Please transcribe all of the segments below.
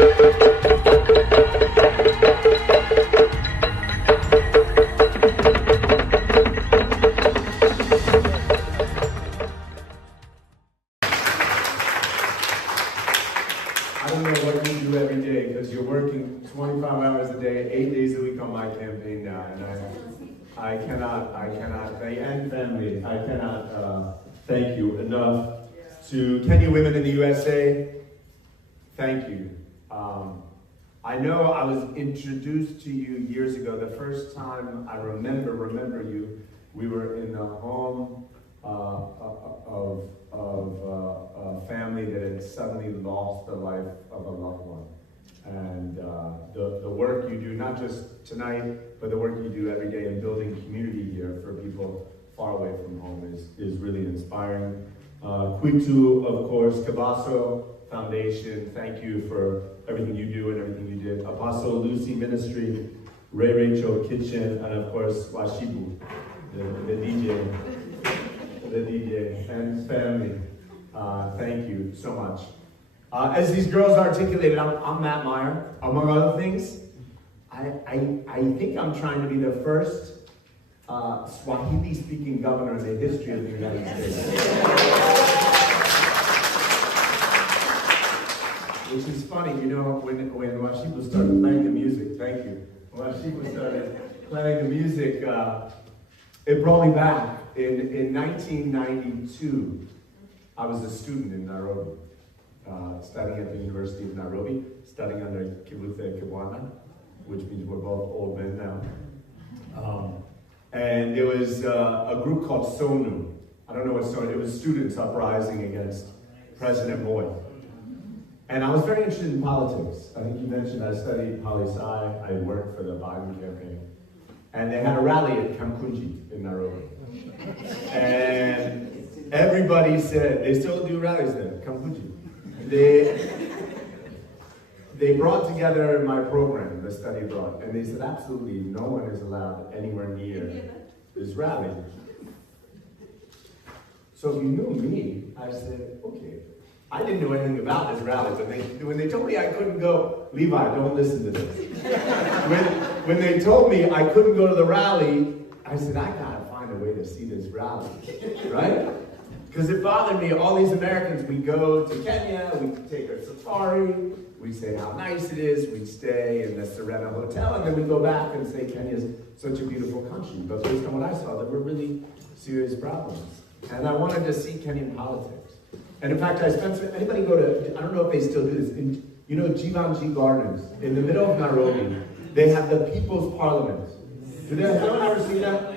I don't know what you do every day because you're working 25 hours a day, 8 days a week on my campaign now, and I cannot, and family, I cannot thank you enough. To Kenyan women in the USA, thank you. I know I was introduced to you years ago. The first time I remember you, we were in the home of a family that had suddenly lost the life of a loved one. And the work you do, not just tonight, but the work you do every day in building community here for people far away from home is really inspiring. Kwitu, of course, Kabaso Foundation, thank you for everything you do and everything you did. Apostle Lucy Ministry, Ray Rachel Kitchen, and of course, Washibu, the DJ, and family. Thank you so much. As these girls articulated, I'm Matt Meyer. Among other things, I think I'm trying to be the first Swahili-speaking governor in the history of the United States. Which is funny, you know, when Washibu started playing the music, thank you. When Washibu started playing the music, it brought me back. In 1992, I was a student in Nairobi, studying at the University of Nairobi, studying under Kibuthe Kibwana, which means we're both old men now. And there was a group called SONU. I don't know what SONU, it was Students Uprising Against President Moi. And I was very interested in politics. I think you mentioned I studied poli-sci, I worked for the Biden campaign. And they had a rally at Kamkunji in Nairobi. And everybody said, they still do rallies there, Kamkunji. They brought together my program, the study abroad, and they said absolutely no one is allowed anywhere near this rally. So if you knew me, I said, okay. I didn't know anything about this rally, but when they told me I couldn't go, Levi, don't listen to this. When they told me I couldn't go to the rally, I said, I gotta find a way to see this rally, right? Because it bothered me, all these Americans, we go to Kenya, we take our safari, we say how nice it is, we stay in the Serena Hotel, and then we go back and say Kenya's such a beautiful country. But based on what I saw, there were really serious problems. And I wanted to see Kenyan politics. And in fact, anybody go to, I don't know if they still do this, you know Jivanji Gardens, in the middle of Nairobi, they have the People's Parliament. Has anyone ever seen that?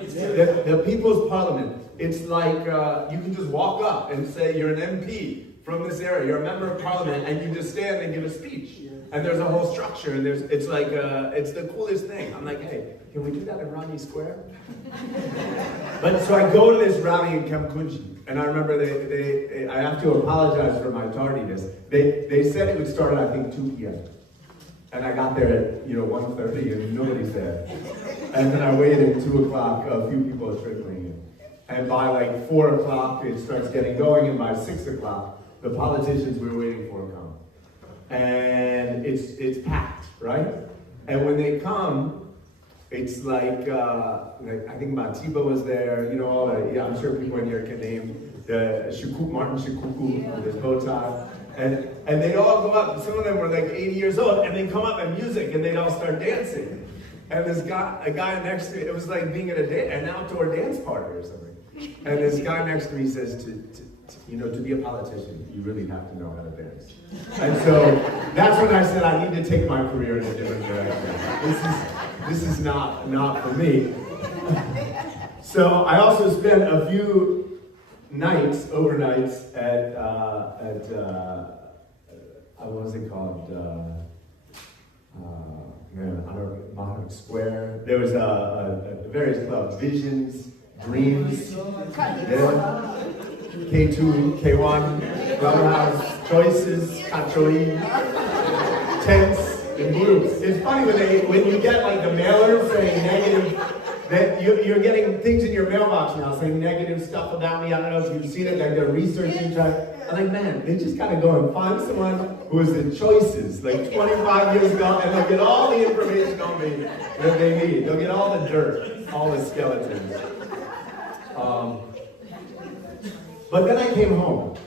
The People's Parliament. It's like you can just walk up and say you're an MP from this area, you're a member of Parliament, and you just stand and give a speech. And there's a whole structure, and it's like, it's the coolest thing. I'm like, hey, can we do that in Rani Square? But so I go to this rally in Kamkunji, and I remember I have to apologize for my tardiness. They said it would start at, I think, 2 p.m. And I got there at, 1:30 and nobody's there. And then I waited at 2 o'clock, a few people are trickling in. And by like 4 o'clock, it starts getting going, and by 6 o'clock, the politicians we were waiting for come. And it's packed, right? And when they come, it's like I think Matiba was there, all the, I'm sure people in here can name the Martin Shikuku with his bow tie. And they'd all go up, some of them were like 80 years old, and they'd come up and music, and they'd all start dancing. And a guy next to me, it was like being at an outdoor dance party or something. And this guy next to me says, to be a politician, you really have to know how to dance. And so that's when I said I need to take my career in a different direction. This is not for me. So I also spent a few overnights at what was it called? Monarch Square. There was a various clubs, Visions, Dreams, K2, K1, Clubhouse, Choices, Kachoi, Tents, and groups. It's funny when you get like the mailers saying negative, that you're getting things in your mailbox now saying negative stuff about me. I don't know if you've seen it, like they're researching. I'm like, man, they just gotta go and find someone who is in Choices, like 25 years ago, and they'll get all the information on me that they need. They'll get all the dirt, all the skeletons. But then I came home.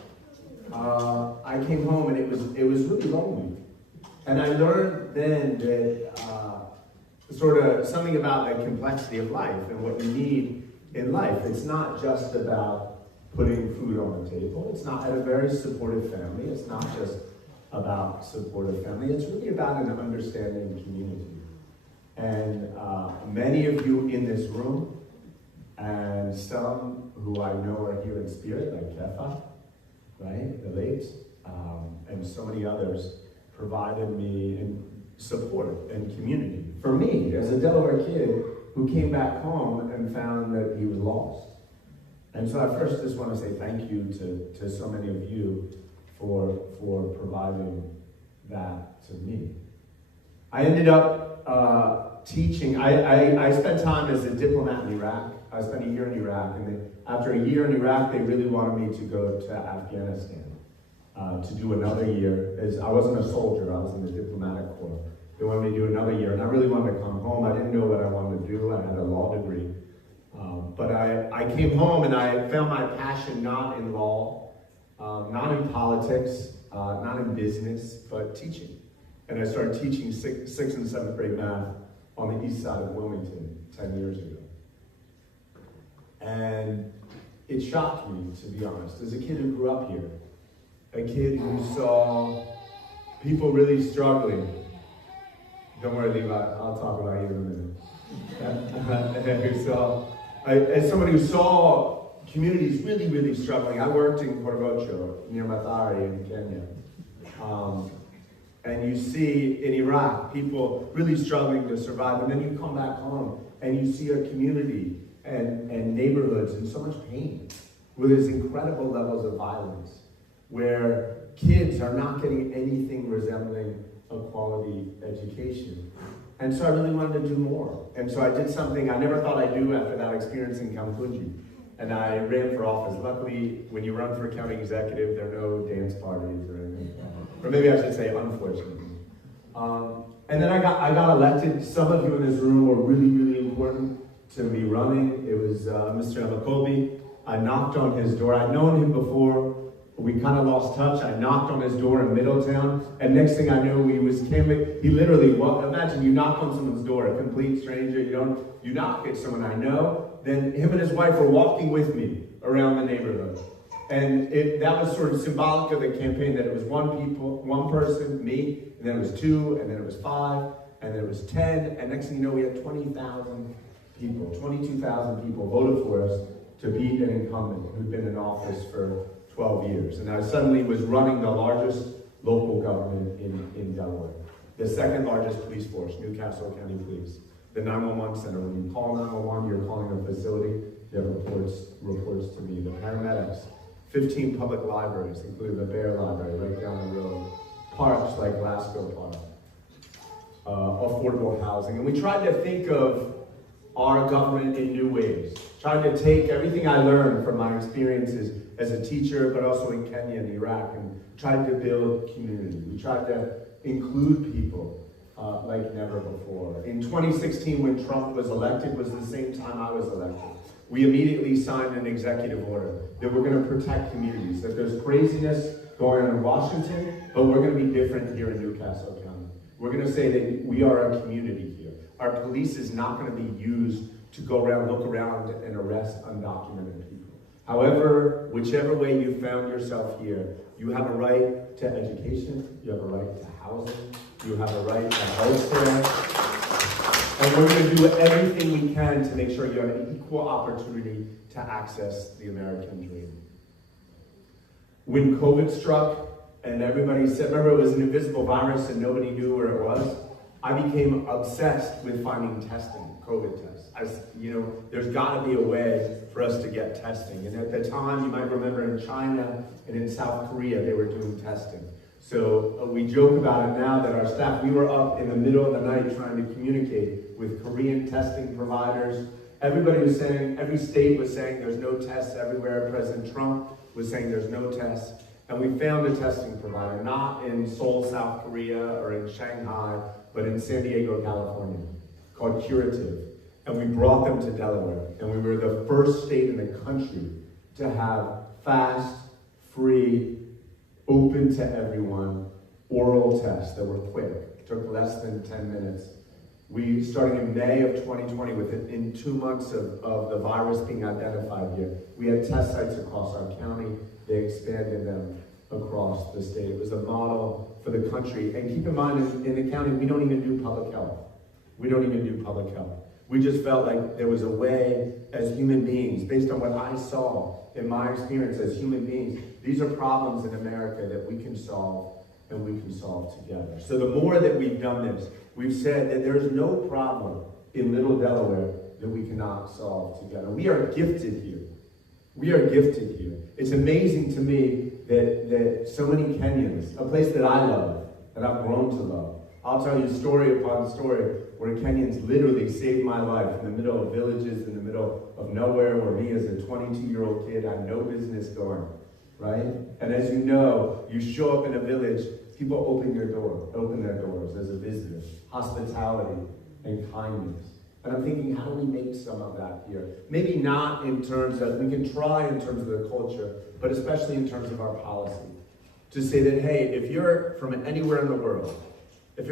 And it was really lonely. And I learned then that sort of something about the complexity of life and what you need in life. It's not just about putting food on the table. It's not. I had a very supportive family. It's not just about supportive family. It's really about an understanding community. And many of you in this room, and some who I know are here in spirit, like Chaff, right, the late, and so many others, provided me in support and community. For me, as a Delaware kid who came back home and found that he was lost. And so I first just want to say thank you to so many of you for providing that to me. I ended up teaching. I spent time as a diplomat in Iraq. I spent a year in Iraq, and then after a year in Iraq, they really wanted me to go to Afghanistan to do another year. I wasn't a soldier, I was in the diplomatic corps. They wanted me to do another year, and I really wanted to come home. I didn't know what I wanted to do. I had a law degree. But I came home and I found my passion not in law, not in politics, not in business, but teaching. And I started teaching 6th and 7th grade math on the east side of Wilmington 10 years ago. And it shocked me, to be honest, as a kid who grew up here, a kid who saw people really struggling. Don't worry, Levi, I'll talk about you in a minute. As somebody who saw communities really, really struggling, I worked in Corvocho, near Mathare in Kenya. And you see in Iraq, people really struggling to survive, and then you come back home and you see a community and neighborhoods in so much pain, where there's incredible levels of violence, where kids are not getting anything resembling a quality education. And so I really wanted to do more. And so I did something I never thought I'd do after that experience in Kampunji. And I ran for office. Luckily, when you run for county executive, there are no dance parties or anything. Or maybe I should say, unfortunately. And then I got elected. Some of you in this room were really, really important to me running. It was Mr. Amakobi. I knocked on his door. I'd known him before. We kind of lost touch. I knocked on his door in Middletown, and next thing I knew, he literally, imagine you knock on someone's door, a complete stranger, you knock at someone I know, then him and his wife were walking with me around the neighborhood. And that was sort of symbolic of the campaign, that it was one person, me, and then it was 2, and then it was 5, and then it was 10, and next thing you know, we had 20,000 people, 22,000 people voted for us to beat an incumbent who'd been in office for 12 years. And I suddenly was running the largest local government in Delaware. The second largest police force, Newcastle County Police. The 911 center, when you call 911, you're calling a facility, you have reports to me. The paramedics, 15 public libraries, including the Bear Library right down the road. Parks like Glasgow Park. Affordable housing. And we tried to think of our government in new ways. Tried to take everything I learned from my experiences as a teacher, but also in Kenya and Iraq, and tried to build community. We tried to include people like never before. In 2016, when Trump was elected, was the same time I was elected. We immediately signed an executive order that we're going to protect communities, that there's craziness going on in Washington, but we're going to be different here in Newcastle County. We're going to say that we are a community here. Our police is not going to be used to go around, look around, and arrest undocumented people. However, whichever way you found yourself here, you have a right to education, you have a right to housing, you have a right to health care, and we're going to do everything we can to make sure you have an equal opportunity to access the American dream. When COVID struck, and everybody said, remember it was an invisible virus and nobody knew where it was, I became obsessed with finding testing, COVID tests. There's got to be a way for us to get testing. And at the time, you might remember in China and in South Korea, they were doing testing. So we joke about it now that our staff, we were up in the middle of the night trying to communicate with Korean testing providers Everybody was saying, every state was saying there's no tests everywhere. President Trump was saying there's no tests. And we found a testing provider, not in Seoul, South Korea, or in Shanghai, but in San Diego, California, called Curative. And we brought them to Delaware. And we were the first state in the country to have fast, free, open to everyone, oral tests that were quick. It took less than 10 minutes. We, starting in May of 2020, within 2 months of the virus being identified here, we had test sites across our county. They expanded them across the state. It was a model for the country. And keep in mind, in the county, we don't even do public health. We don't even do public health. We just felt like there was a way as human beings, based on what I saw in my experience as human beings, these are problems in America that we can solve and we can solve together. So the more that we've done this, we've said that there's no problem in Little Delaware that we cannot solve together. We are gifted here. We are gifted here. It's amazing to me that so many Kenyans, a place that I love, that I've grown to love. I'll tell you story upon story where Kenyans literally saved my life in the middle of villages, in the middle of nowhere, where me as a 22-year-old kid had no business going, right? And as you know, you show up in a village, people open their doors as a visitor. Hospitality and kindness. And I'm thinking, how do we make some of that here? Maybe not in terms of, we can try in terms of the culture, but especially in terms of our policy. To say that, hey, if you're from anywhere in the world, and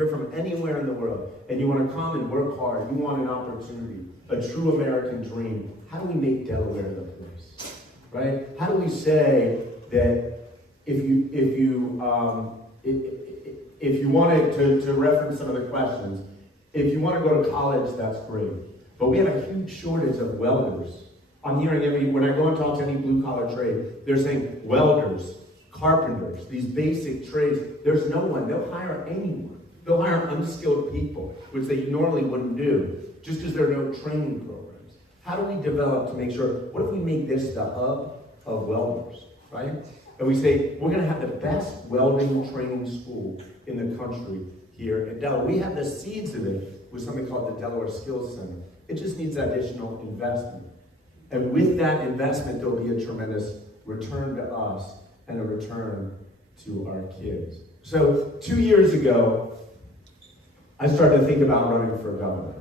you want to come and work hard, you want an opportunity, a true American dream, how do we make Delaware the place, right? How do we say that if you wanted to reference some of the questions, if you want to go to college, that's great. But we have a huge shortage of welders. I'm hearing when I go and talk to any blue-collar trade, they're saying welders, carpenters, these basic trades. There's no one. They'll hire anyone. They'll hire unskilled people, which they normally wouldn't do, just because there are no training programs. How do we develop to make sure, what if we make this the hub of welders, right? And we say, we're going to have the best welding training school in the country here in Delaware. We have the seeds of it with something called the Delaware Skills Center. It just needs additional investment. And with that investment, there'll be a tremendous return to us and a return to our kids. So 2 years ago, I started to think about running for governor.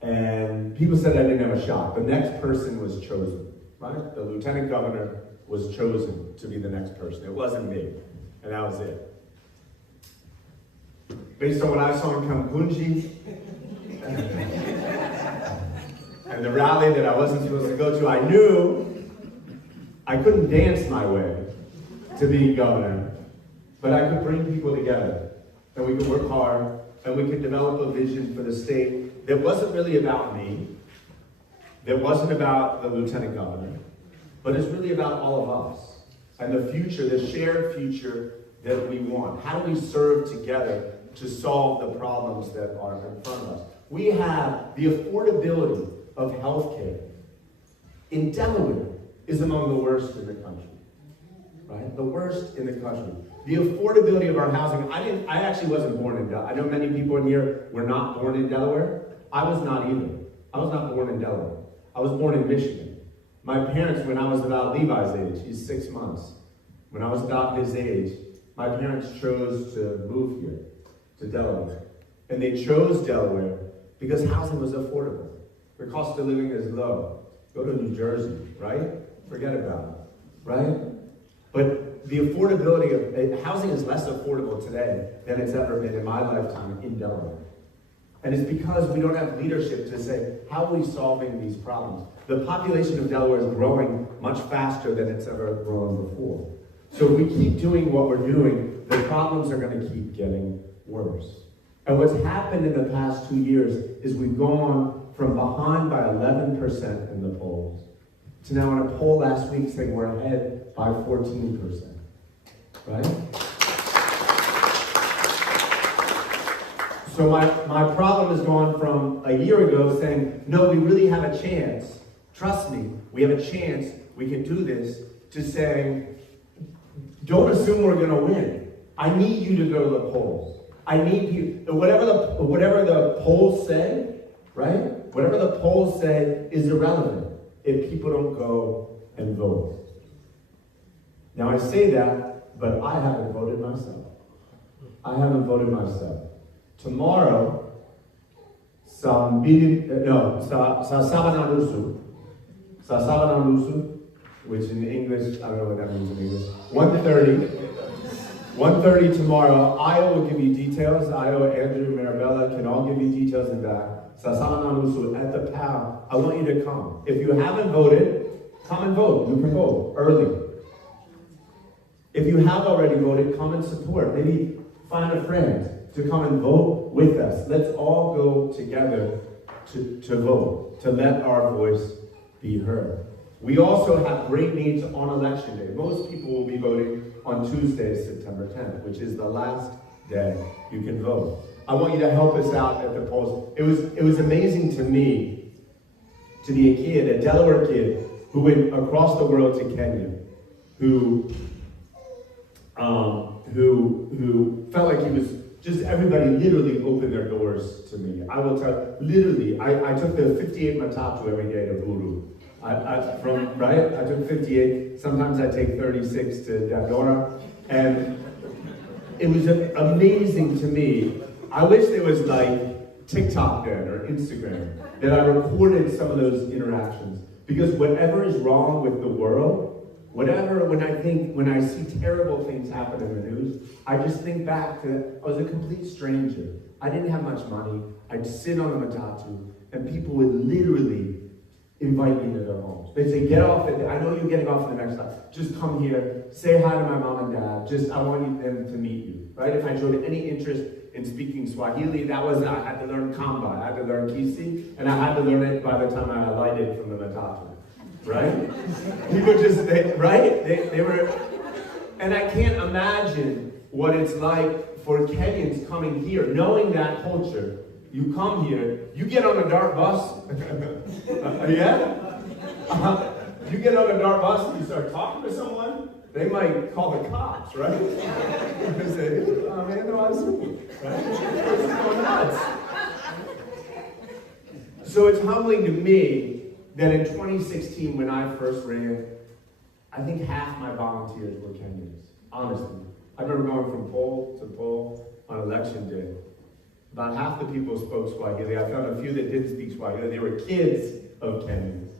And people said I didn't have a shot. The next person was chosen, right? The lieutenant governor was chosen to be the next person. It wasn't me. And that was it. Based on what I saw in Kampunji, and the rally that I wasn't supposed to go to, I knew I couldn't dance my way to being governor, but I could bring people together, and we could work hard, and we could develop a vision for the state that wasn't really about me, that wasn't about the lieutenant governor, but it's really about all of us, and the future, the shared future that we want. How do we serve together to solve the problems that are in front of us? We have the affordability of healthcare in Delaware is among the worst in the country, right? The worst in the country. The affordability of our housing. I actually wasn't born in Delaware. I know many people in here were not born in Delaware. I was not either. I was not born in Delaware. I was born in Michigan. My parents, when I was about Levi's age, he's 6 months. When I was about his age, my parents chose to move here to Delaware. And they chose Delaware because housing was affordable. Their cost of living is low. Go to New Jersey, right? Forget about it, right? But the affordability of housing is less affordable today than it's ever been in my lifetime in Delaware. And it's because we don't have leadership to say, how are we solving these problems? The population of Delaware is growing much faster than it's ever grown before. So if we keep doing what we're doing, the problems are going to keep getting worse. And what's happened in the past 2 years is we've gone from behind by 11% in the polls to now in a poll last week saying we're ahead by 14%, right? So my problem has gone from a year ago saying, no, we really have a chance, trust me, we have a chance, we can do this, to saying, don't assume we're going to win. I need you to go to the polls. I need you, whatever the polls say, right? Whatever the polls say is irrelevant if people don't go and vote. Now I say that, but I haven't voted myself. Tomorrow, sa Sabananusu, which in English, I don't know what that means in English, 1:30 tomorrow, Io will give you details. Io, Andrew, Marabella can all give you details in that. Sa Sabananusu at the POW, I want you to come. If you haven't voted, come and vote. You can vote early. If you have already voted, come and support. Maybe find a friend to come and vote with us. Let's all go together to vote, to let our voice be heard. We also have great needs on election day. Most people will be voting on Tuesday, September 10th, which is the last day you can vote. I want you to help us out at the polls. It was amazing to me to be a kid, a Delaware kid, who went across the world to Kenya, who felt like he was just, everybody literally opened their doors to me. I will tell, literally, I took the 58 matatu every day to Buru. I took 58, sometimes I take 36 to Dandora, and it was amazing to me. I wish there was like TikTok then, or Instagram, that I recorded some of those interactions. Because whatever is wrong with the world, when I see terrible things happen in the news, I just think back to, I was a complete stranger. I didn't have much money. I'd sit on a matatu, and people would literally invite me to their homes. They'd say, get off it. I know you're getting off in the next stop. Just come here, say hi to my mom and dad. I want them to meet you, right? If I showed any interest in speaking Swahili, I had to learn Kamba, I had to learn Kisi, and I had to learn it by the time I alighted from the matatu. Right? People they were, and I can't imagine what it's like for Kenyans coming here, knowing that culture. You come here, you get on a dark bus, you get on a dark bus and you start talking to someone, they might call the cops, right? They say, oh man, no, I was right? This is going nuts. So it's humbling to me that in 2016, when I first ran, I think half my volunteers were Kenyans, honestly. I remember going from poll to poll on election day. About half the people spoke Swahili. I found a few that didn't speak Swahili. They were kids of Kenyans,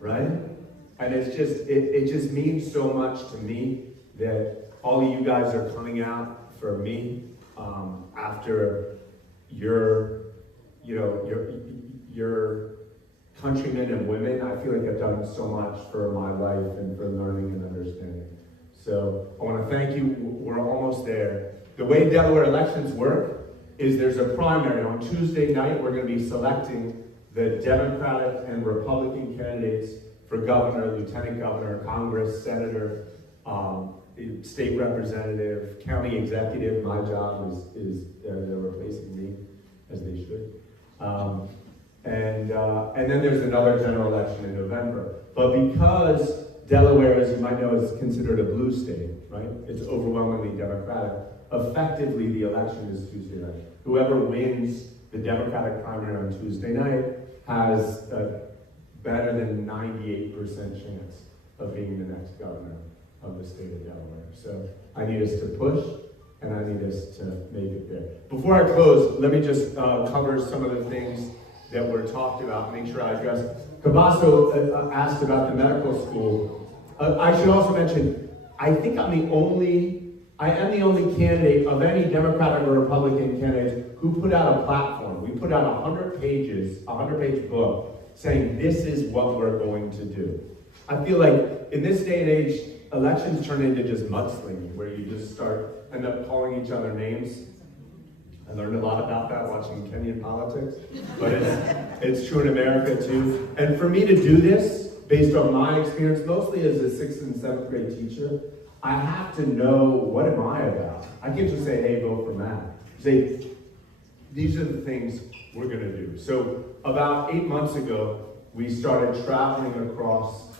right? And it just means so much to me that all of you guys are coming out for me after your countrymen and women. I feel like I've done so much for my life and for learning and understanding. So I want to thank you. We're almost there. The way Delaware elections work is there's a primary. On Tuesday night, we're going to be selecting the Democratic and Republican candidates for governor, lieutenant governor, Congress, senator, state representative, county executive. My job is they're replacing me, as they should. And then there's another general election in November. But because Delaware, as you might know, is considered a blue state, right? It's overwhelmingly Democratic. Effectively, the election is Tuesday night. Whoever wins the Democratic primary on Tuesday night has a better than 98% chance of being the next governor of the state of Delaware. So I need us to push, and I need us to make it there. Before I close, let me just cover some of the things that were talked about, make sure I address. Cabasso asked about the medical school. I should also mention, I think I am the only candidate of any Democratic or Republican candidate who put out a platform. We put out 100-page book saying this is what we're going to do. I feel like in this day and age, elections turn into just mudslinging, where you just end up calling each other names. I learned a lot about that watching Kenyan politics, but it's true in America too. And for me to do this, based on my experience, mostly as a 6th and 7th grade teacher, I have to know, what am I about? I can't just say, hey, vote for Matt. Say, these are the things we're gonna do. So about 8 months ago, we started traveling across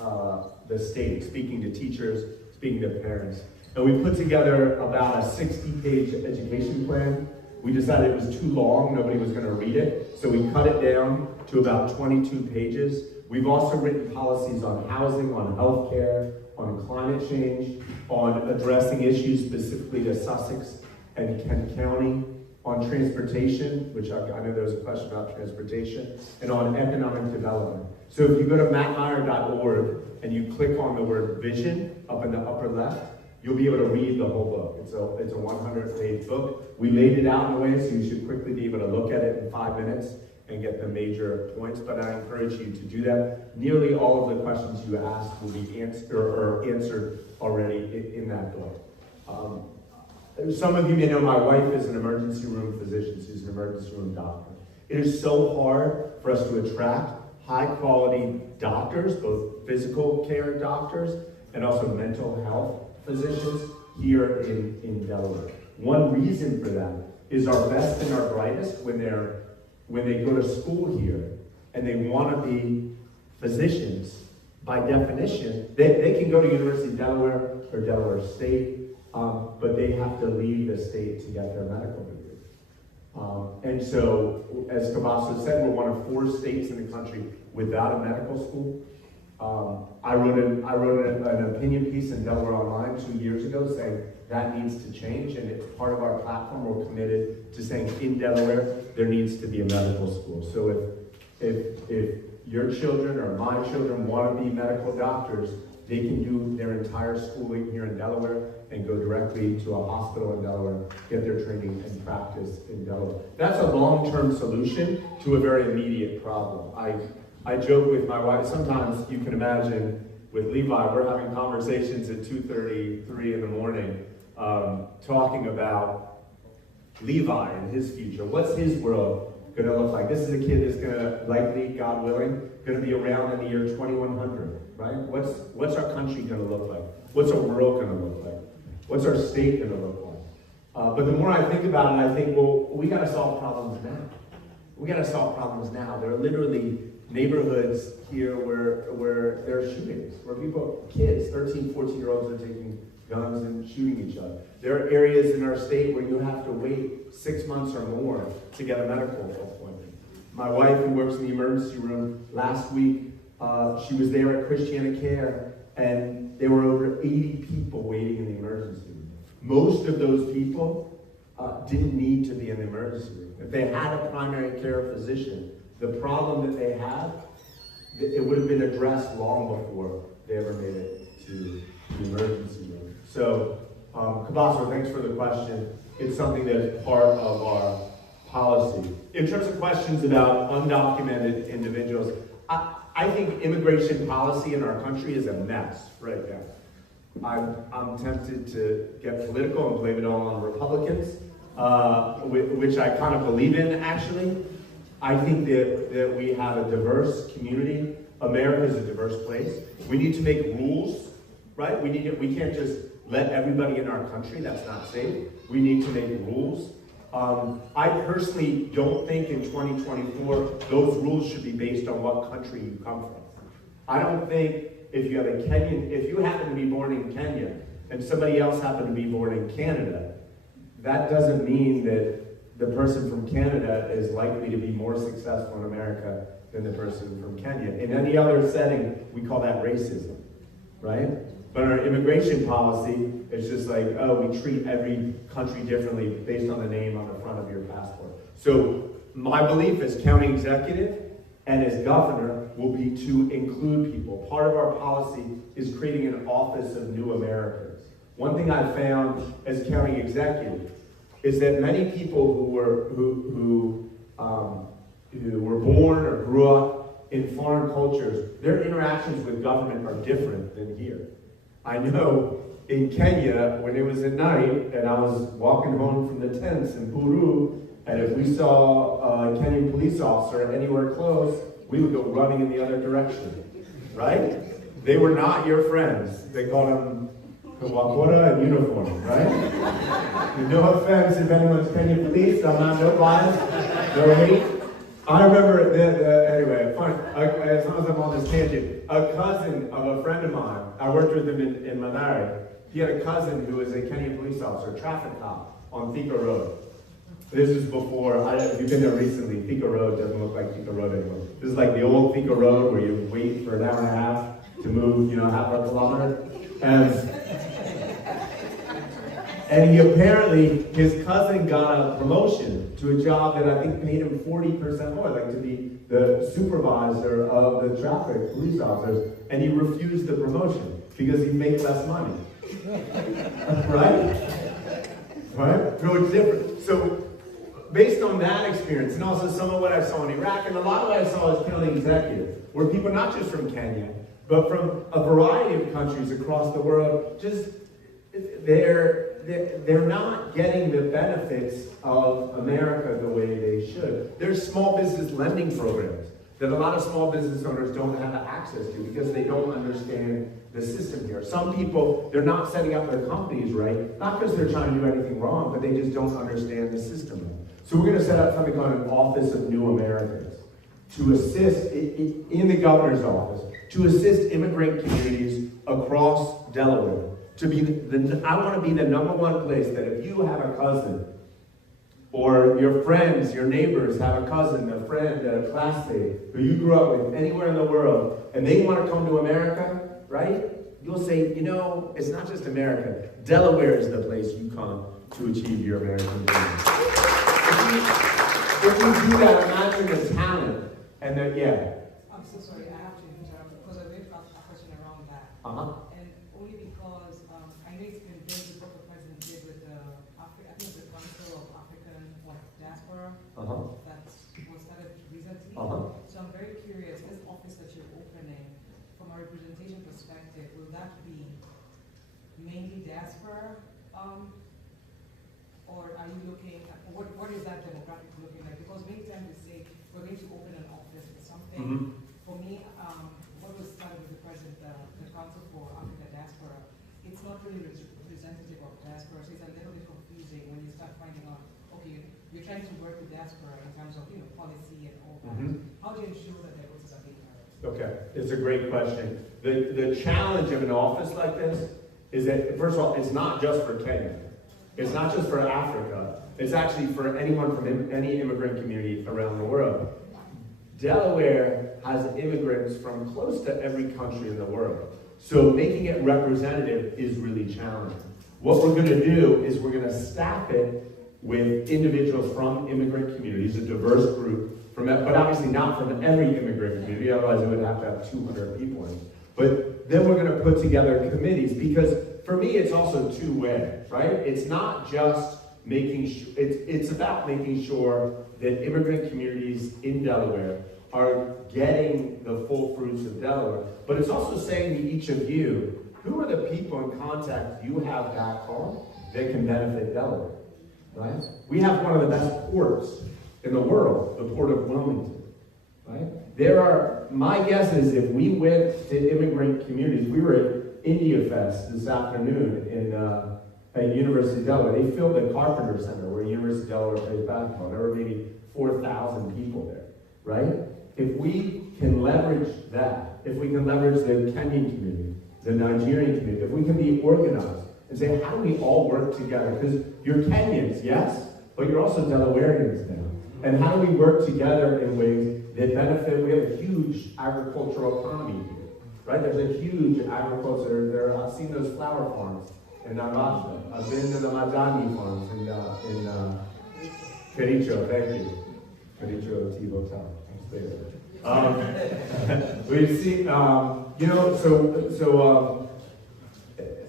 the state, speaking to teachers, speaking to parents. And we put together about a 60-page education plan We decided it was too long, nobody was going to read it, so we cut it down to about 22 pages. We've also written policies on housing, on healthcare, on climate change, on addressing issues specifically to Sussex and Kent County, on transportation, which I know there was a question about transportation, and on economic development. So if you go to mattmeyer.org and you click on the word vision up in the upper left, you'll be able to read the whole book. It's a 100-page book. We laid it out in a way so you should quickly be able to look at it in 5 minutes and get the major points, but I encourage you to do that. Nearly all of the questions you asked will be answered already in that book. Some of you may know my wife is an emergency room physician. She's an emergency room doctor. It is so hard for us to attract high-quality doctors, both physical care doctors and also mental health physicians here in Delaware. One reason for that is our best and our brightest, when they go to school here and they want to be physicians, by definition, they can go to University of Delaware or Delaware State, but they have to leave the state to get their medical degree. And so, as Cabasso said, we're one of 4 states in the country without a medical school. I wrote an opinion piece in Delaware Online 2 years ago saying that needs to change, and it's part of our platform. We're committed to saying in Delaware there needs to be a medical school. So if your children or my children want to be medical doctors, they can do their entire schooling here in Delaware and go directly to a hospital in Delaware, get their training and practice in Delaware. That's a long-term solution to a very immediate problem. I joke with my wife, sometimes you can imagine with Levi, we're having conversations at 2:30, 3 in the morning, talking about Levi and his future. What's his world going to look like? This is a kid that's going to, likely, God willing, going to be around in the year 2100, right? What's our country going to look like? What's our world going to look like? What's our state going to look like? But the more I think about it, I think, well, we got to solve problems now. We got to solve problems now. There are literally neighborhoods here where there are shootings, where kids, 13, 14-year-olds are taking guns and shooting each other. There are areas in our state where you have to wait 6 months or more to get a medical appointment. My wife, who works in the emergency room, last week, she was there at Christiana Care, and there were over 80 people waiting in the emergency room. Most of those people didn't need to be in the emergency room. If they had a primary care physician, the problem that they had, it would have been addressed long before they ever made it to the emergency room. So, Cabasso, thanks for the question. It's something that's part of our policy. In terms of questions about undocumented individuals, I think immigration policy in our country is a mess right now. I'm tempted to get political and blame it all on Republicans, which I kind of believe in, actually. I think that we have a diverse community. America is a diverse place. We need to make rules, right? We can't just let everybody in our country. That's not safe. We need to make rules. I personally don't think in 2024 those rules should be based on what country you come from. I don't think if you happen to be born in Kenya and somebody else happened to be born in Canada, that doesn't mean that the person from Canada is likely to be more successful in America than the person from Kenya. In any other setting, we call that racism, right? But our immigration policy is just like, oh, we treat every country differently based on the name on the front of your passport. So my belief as county executive and as governor will be to include people. Part of our policy is creating an office of new Americans. One thing I found as county executive is that many people who were born or grew up in foreign cultures, their interactions with government are different than here. I know in Kenya, when it was at night and I was walking home from the tents in Buru, and if we saw a Kenyan police officer anywhere close, we would go running in the other direction, right? They were not your friends. They called them Kawakora and uniform, right? No offense if anyone's Kenyan police, I'm not no bias, no hate. I remember, anyway, fine, as long as I'm on this tangent, a cousin of a friend of mine, I worked with him in Manari, he had a cousin who was a Kenyan police officer, a traffic cop on Thika Road. This is before, I don't know if you've been there recently, Thika Road doesn't look like Thika Road anymore. This is like the old Thika Road where you wait for an hour and a half to move, half a kilometer. And he apparently, his cousin got a promotion to a job that I think paid him 40% more, like to be the supervisor of the traffic police officers, and he refused the promotion because he'd make less money. Right? Right? So it's different. So based on that experience, and also some of what I saw in Iraq, and a lot of what I saw as county executive, were people not just from Kenya, but from a variety of countries across the world, just they're not getting the benefits of America the way they should. There's small business lending programs that a lot of small business owners don't have access to because they don't understand the system here. Some people, they're not setting up their companies right, not because they're trying to do anything wrong, but they just don't understand the system. So we're going to set up something called an Office of New Americans to assist in the governor's office, to assist immigrant communities across Delaware. I want to be the number one place that if you have a cousin, or your friends, your neighbors have a cousin, a friend, a classmate who you grew up with anywhere in the world, and they want to come to America, right? You'll say, it's not just America. Delaware is the place you come to achieve your American dream. If you do that, imagine the talent and the, I'm so sorry, I have to interrupt because I did ask a question around that. And only because I know it's been built what the president did with the, I think the Council of African Diaspora that was started recently. So I'm very curious, this office that you're opening, from a representation perspective, will that be mainly diaspora? Or are you looking at, what is that demographic looking like? Because many times we say we're going to open an office for something. For me, what was started with the president, the Council for African Diaspora, it's not really representative of diaspora, so it's a little bit confusing when you start finding out, okay, you're trying to work with diaspora in terms of policy and all that. How do you ensure that their voices are being heard? Okay, it's a great question. The challenge of an office like this is that, first of all, it's not just for Kenya. It's not just for Africa. It's actually for anyone from any immigrant community around the world. Delaware has immigrants from close to every country in the world. So making it representative is really challenging. What we're going to do is we're going to staff it with individuals from immigrant communities, a diverse group, but obviously not from every immigrant community, otherwise it would have to have 200 people in it. But then we're going to put together committees, because for me it's also two-way, right? It's not just it's about making sure that immigrant communities in Delaware are getting the full fruits of Delaware, but it's also saying to each of you, who are the people in contact you have back home that can benefit Delaware, right? We have one of the best ports in the world, the Port of Wilmington, right? My guess is if we went to immigrant communities, we were at India Fest this afternoon at University of Delaware. They filled the Carpenter Center where University of Delaware plays basketball. There were maybe 4,000 people there, right? If we can leverage that, if we can leverage the Kenyan community, the Nigerian community, if we can be organized and say, how do we all work together? Because you're Kenyans, yes, but you're also Delawareans now. And how do we work together in ways that benefit? We have a huge agricultural economy here, right? There's a huge agriculture there. I've seen those flower farms in Naivasha. I've been to the Madani farms in Kericho, thank you. Kericho Tea Hotel. We've seen,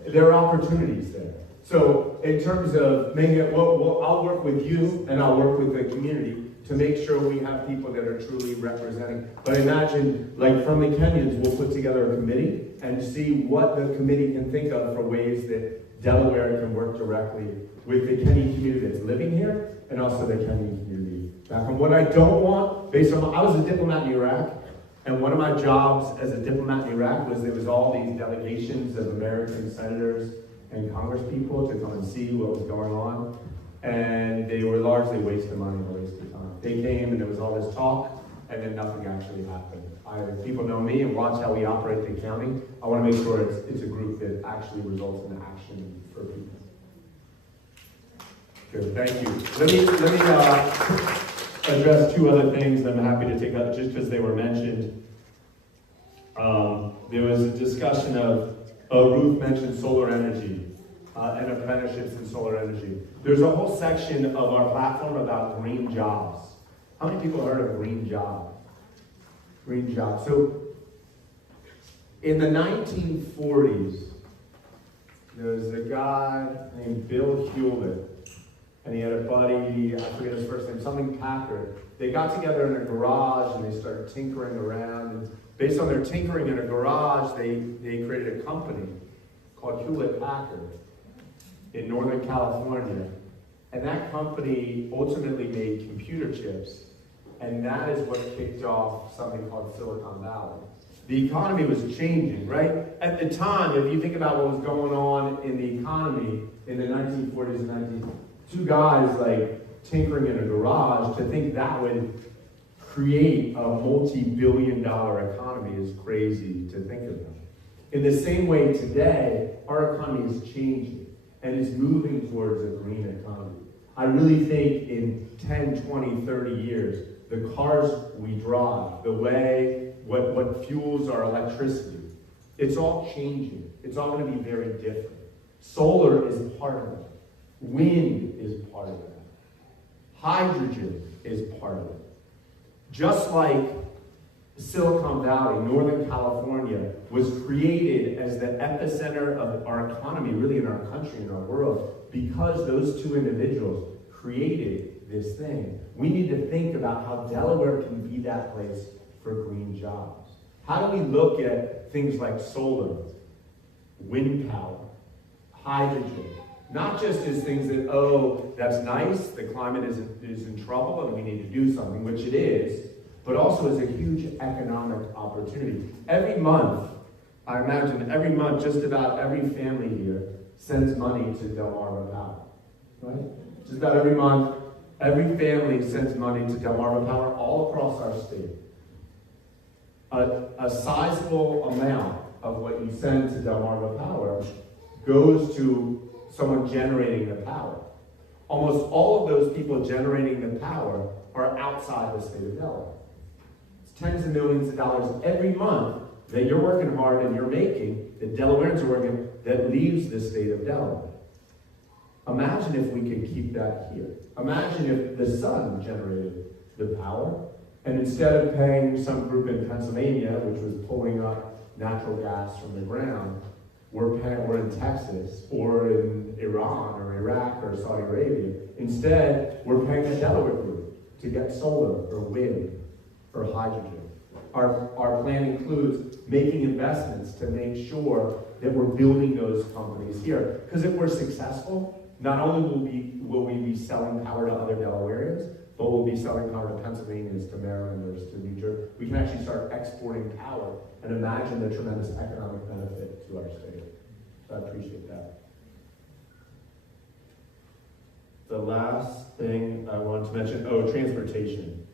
there are opportunities there. So in terms of making it, I'll work with you and I'll work with the community to make sure we have people that are truly representing. But imagine, like from the Kenyans, we'll put together a committee and see what the committee can think of for ways that Delaware can work directly with the Kenyan community that's living here and also the Kenyan community back home. What I don't want, I was a diplomat in Iraq, and one of my jobs as a diplomat in Iraq was there was all these delegations of American senators and congresspeople to come and see what was going on, and they were largely a waste of money and a waste of time. They came and there was all this talk, and then nothing actually happened. People know me and watch how we operate the county. I want to make sure it's a group that actually results in action for people. Good, thank you. Let me address two other things that I'm happy to take up just because they were mentioned. There was a discussion of, Ruth mentioned solar energy and apprenticeships in solar energy. There's a whole section of our platform about green jobs. How many people heard of green jobs? Green jobs. So in the 1940s, there was a guy named Bill Hewlett, and he had a buddy, I forget his first name, something Packard. They got together in a garage and they started tinkering around. And based on their tinkering in a garage, they created a company called Hewlett Packard in Northern California. And that company ultimately made computer chips. And that is what kicked off something called Silicon Valley. The economy was changing, right? At the time, if you think about what was going on in the economy in the 1940s and two guys like tinkering in a garage, to think that would create a multi-billion-dollar economy is crazy to think about. In the same way today, our economy is changing and is moving towards a green economy. I really think in 10, 20, 30 years, the cars we drive, the way, what fuels our electricity, it's all changing. It's all going to be very different. Solar is part of it. Wind is part of it. Hydrogen is part of it. Just like Silicon Valley, Northern California, was created as the epicenter of our economy, really in our country, in our world, because those two individuals created this thing. We need to think about how Delaware can be that place for green jobs. How do we look at things like solar, wind power, hydrogen, not just as things that, oh, that's nice, the climate is in trouble and we need to do something, which it is, but also as a huge economic opportunity. Every month, I imagine every month, just about every family here sends money to Delmarva Power, right? Just about every month, every family sends money to Delmarva Power all across our state. A sizable amount of what you send to Delmarva Power goes to someone generating the power. Almost all of those people generating the power are outside the state of Delaware. It's tens of millions of dollars every month that you're working hard and you're making, that Delawareans are working, that leaves the state of Delaware. Imagine if we could keep that here. Imagine if the sun generated the power, and instead of paying some group in Pennsylvania, which was pulling up natural gas from the ground, we're in Texas, or in Iran, or Iraq, or Saudi Arabia. Instead, we're paying the Delaware group to get solar, or wind, or hydrogen. Our plan includes making investments to make sure that we're building those companies here. Because if we're successful, not only will we be selling power to other Delawareans, but we'll be selling power to Pennsylvanians, to Marylanders, to New Jersey. We can actually start exporting power and imagine the tremendous economic benefit to our state. So I appreciate that. The last thing I wanted to mention, transportation.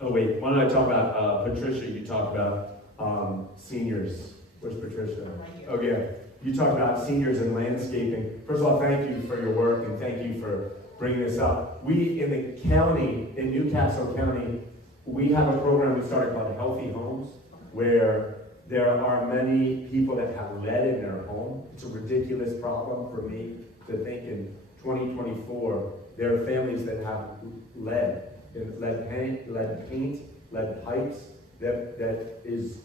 Oh wait, why don't I talk about, Patricia, you talked about seniors. Where's Patricia? Oh yeah, you talked about seniors and landscaping. First of all, thank you for your work and thank you for bringing this up. We, in the county, in Newcastle County, we have a program we started called Healthy Homes, where there are many people that have lead in their home. It's a ridiculous problem for me to think in 2024, there are families that have lead paint, lead pipes, that is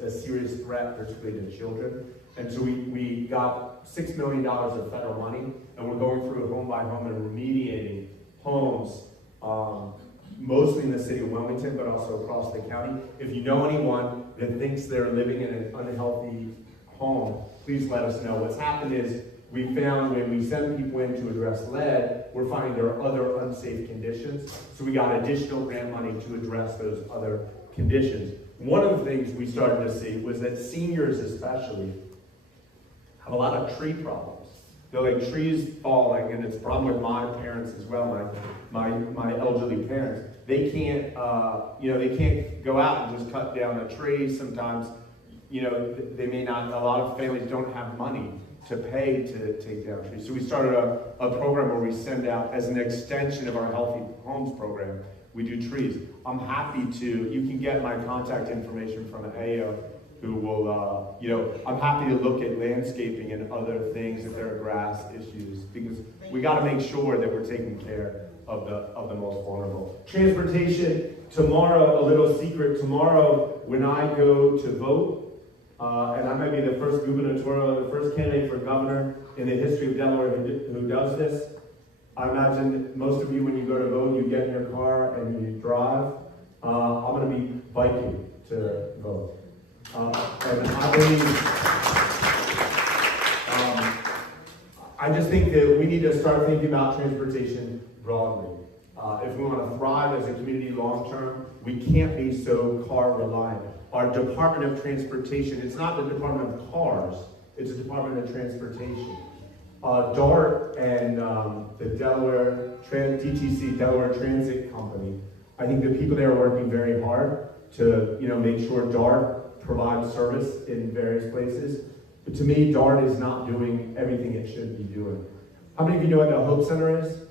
a serious threat, particularly to children. And so we got $6 million of federal money, and we're going through home by home and remediating homes, mostly in the city of Wilmington, but also across the county. If you know anyone that thinks they're living in an unhealthy home, please let us know. What's happened is we found when we send people in to address lead, we're finding there are other unsafe conditions. So we got additional grant money to address those other conditions. One of the things we started to see was that seniors especially have a lot of tree problems. They're like trees falling, and it's a problem with my parents as well, my elderly parents. They can't, they can't go out and just cut down a tree. Sometimes, they may not, a lot of families don't have money to pay to take down trees. So we started a program where we send out, as an extension of our Healthy Homes program, we do trees. I'm happy to, you can get my contact information from AO, who will, I'm happy to look at landscaping and other things if there are grass issues, because we got to make sure that we're taking care of the most vulnerable. Transportation, tomorrow, a little secret, tomorrow when I go to vote, and I might be the first gubernatorial, the first candidate for governor in the history of Delaware who does this. I imagine most of you, when you go to vote, you get in your car and you drive. I'm going to be biking to vote. And I believe, I just think that we need to start thinking about transportation broadly. If we want to thrive as a community long term, we can't be so car reliant. Our Department of Transportation, it's not the Department of Cars, it's the Department of Transportation. DART and the Delaware DTC, Delaware Transit Company, I think the people there are working very hard to make sure DART provides service in various places. But to me, DART is not doing everything it should be doing. How many of you know what the Hope Center is?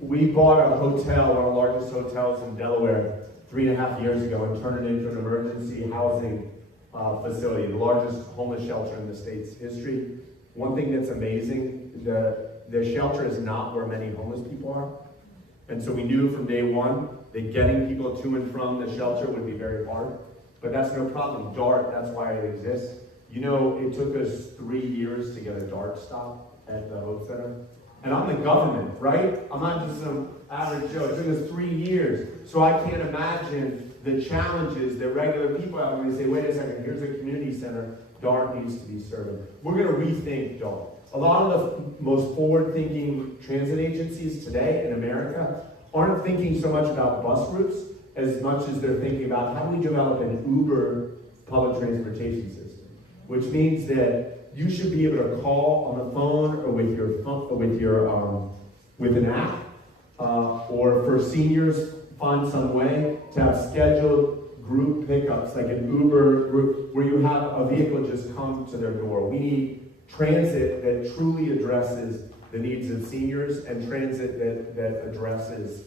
We bought a hotel, one of the largest hotels in Delaware, 3.5 years ago, and turned it into an emergency housing facility, the largest homeless shelter in the state's history. One thing that's amazing, the shelter is not where many homeless people are. And so we knew from day one that getting people to and from the shelter would be very hard. But that's no problem. DART, that's why it exists. It took us 3 years to get a DART stop at the Hope Center. And I'm the government, right? I'm not just some average Joe. It took us 3 years. So I can't imagine the challenges that regular people have when they say, wait a second, here's a community center, DART needs to be served. We're going to rethink DART. A lot of the most forward-thinking transit agencies today in America aren't thinking so much about bus routes as much as they're thinking about how do we develop an Uber public transportation system, which means that you should be able to call on the phone or with an app, or for seniors, find some way to have scheduled group pickups, like an Uber group, where you have a vehicle just come to their door. We need transit that truly addresses the needs of seniors, and transit that addresses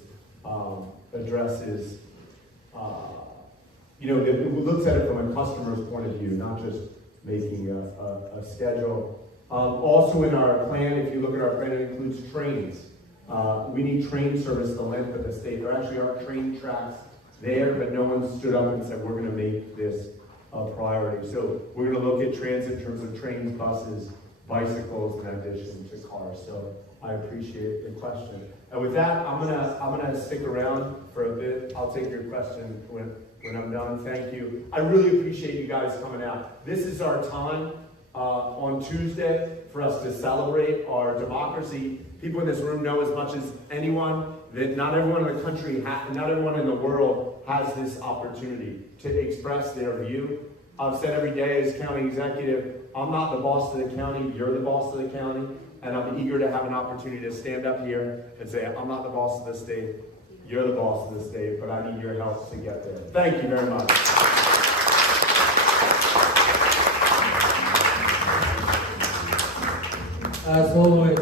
that looks at it from a customer's point of view, not just making a schedule. Also in our plan, if you look at our plan, it includes trains. We need train service the length of the state. There actually are train tracks there, but no one stood up and said, we're going to make this a priority. So we're going to look at transit in terms of trains, buses, bicycles, in addition to cars. So I appreciate the question. And with that, I'm gonna stick around for a bit. I'll take your question when I'm done. Thank you. I really appreciate you guys coming out. This is our time on Tuesday for us to celebrate our democracy. People in this room know as much as anyone that not everyone in the country, not everyone in the world has this opportunity to express their view. I've said every day as county executive, I'm not the boss of the county, you're the boss of the county, and I'm eager to have an opportunity to stand up here and say, I'm not the boss of the state, you're the boss of the state, but I need your help to get there. Thank you very much. As always,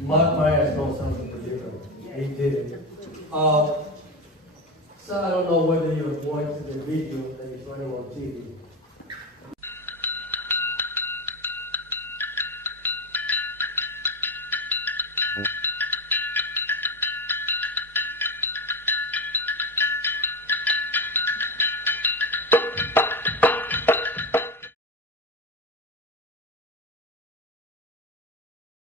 Mark Meyers knows something to do. He did it. So I don't know whether you have watched the video that is running on TV.